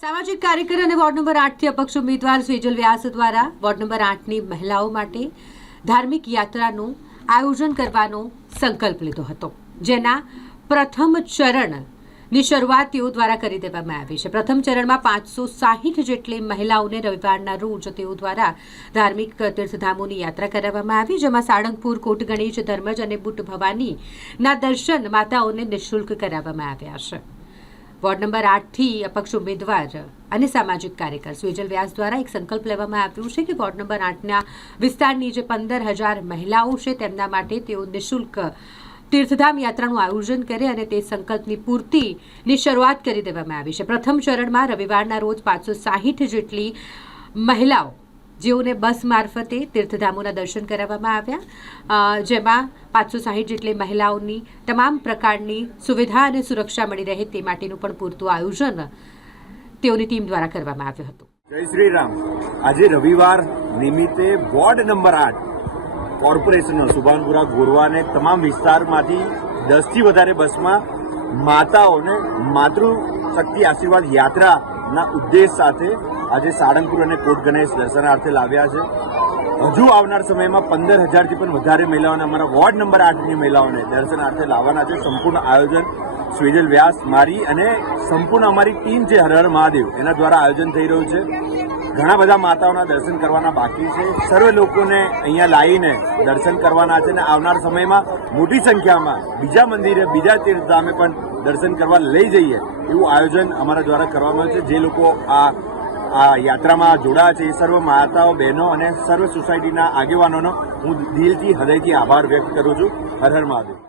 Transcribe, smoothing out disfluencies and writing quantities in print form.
સામાજિક કાર્યકર અને વોર્ડ નંબર 8 થી અપક્ષ ઉમેદવાર સ્વેજલ વ્યાસ દ્વારા વોર્ડ નંબર 8 ની મહિલાઓ માટે ધાર્મિક યાત્રાનું આયોજન કરવાનો સંકલ્પ લીધો હતો, જેના પ્રથમ ચરણની શરૂઆત તેઓ દ્વારા કરી દેવામાં આવી છે। પ્રથમ ચરણમાં 560 જેટલી મહિલાઓને રવિવારના રોજ તેઓ દ્વારા ધાર્મિક તીર્થધામોની યાત્રા કરાવવામાં આવી, જેમાં સાળંગપુર, કોટ ગણેશ, ધર્મજ અને બુટ ભવાનીના દર્શન માતાઓને નિઃશુલ્ક કરાવવામાં આવ્યા છે। વોર્ડ નંબર 8 થી અપક્ષ ઉમેદવાર અને સામાજિક કાર્યકર સ્વેજલ વ્યાસ દ્વારા એક સંકલ્પ લેવામાં આવ્યો છે કે વોર્ડ નંબર 8ના વિસ્તારની જે 15,000 મહિલાઓ છે તેમના માટે તેઓ નિઃશુલ્ક તીર્થધામ યાત્રાનું આયોજન કરે અને તે સંકલ્પની પૂર્તિની શરૂઆત કરી દેવામાં આવી છે। પ્રથમ ચરણમાં રવિવારના રોજ 560 જેટલી મહિલાઓ જેઓને બસ મારફતે તીર્થધામોના દર્શન કરાવવામાં આવ્યા, જેમાં 560 જેટલી મહિલાઓની તમામ પ્રકારની સુવિધા અને સુરક્ષા મળી રહે તે માટેનું પણ પૂરતું આયોજન તેઓની ટીમ દ્વારા કરવામાં આવ્યું હતું। જય શ્રી રામ। આજે રવિવાર નિમિત્તે વોર્ડ નંબર 8 કોર્પોરેશનનો સુભાનપુરા, ગોરવા અને તમામ વિસ્તારમાંથી 10 થી વધારે બસમાં માતાઓને માતૃશક્તિ આશીર્વાદ યાત્રાના ઉદ્દેશ સાથે આજે સાળંગપુર અને કોટ ગણેશ દર્શનાર્થે લાવ્યા છે। હજુ આવનાર સમયમાં 15,000થી પણ વધારે મહિલાઓને અમારા વોર્ડ નંબર 8ની મહિલાઓને દર્શનાર્થે લાવવાના છે। સંપૂર્ણ આયોજન સ્વેજલ વ્યાસ, મારી અને સંપૂર્ણ અમારી ટીમ છે હર હર મહાદેવ એના દ્વારા આયોજન થઈ રહ્યું છે। ઘણા બધા માતાઓના દર્શન કરવાના બાકી છે। સર્વ લોકોને અહીંયા લાવીને દર્શન કરવાના છે અને આવનાર સમયમાં મોટી સંખ્યામાં બીજા મંદિરે, બીજા તીર્થધામે પણ દર્શન કરવા લઈ જઈએ એવું આયોજન અમારા દ્વારા કરવામાં આવ્યું છે। જે લોકો આ યાત્રામાં જોડાયા છે એ સર્વ માતાઓ, બહેનો અને સર્વ સોસાયટીના આગેવાનોનો હું દિલથી, હૃદયથી આભાર વ્યક્ત કરું છું। હર હર મહાદેવ।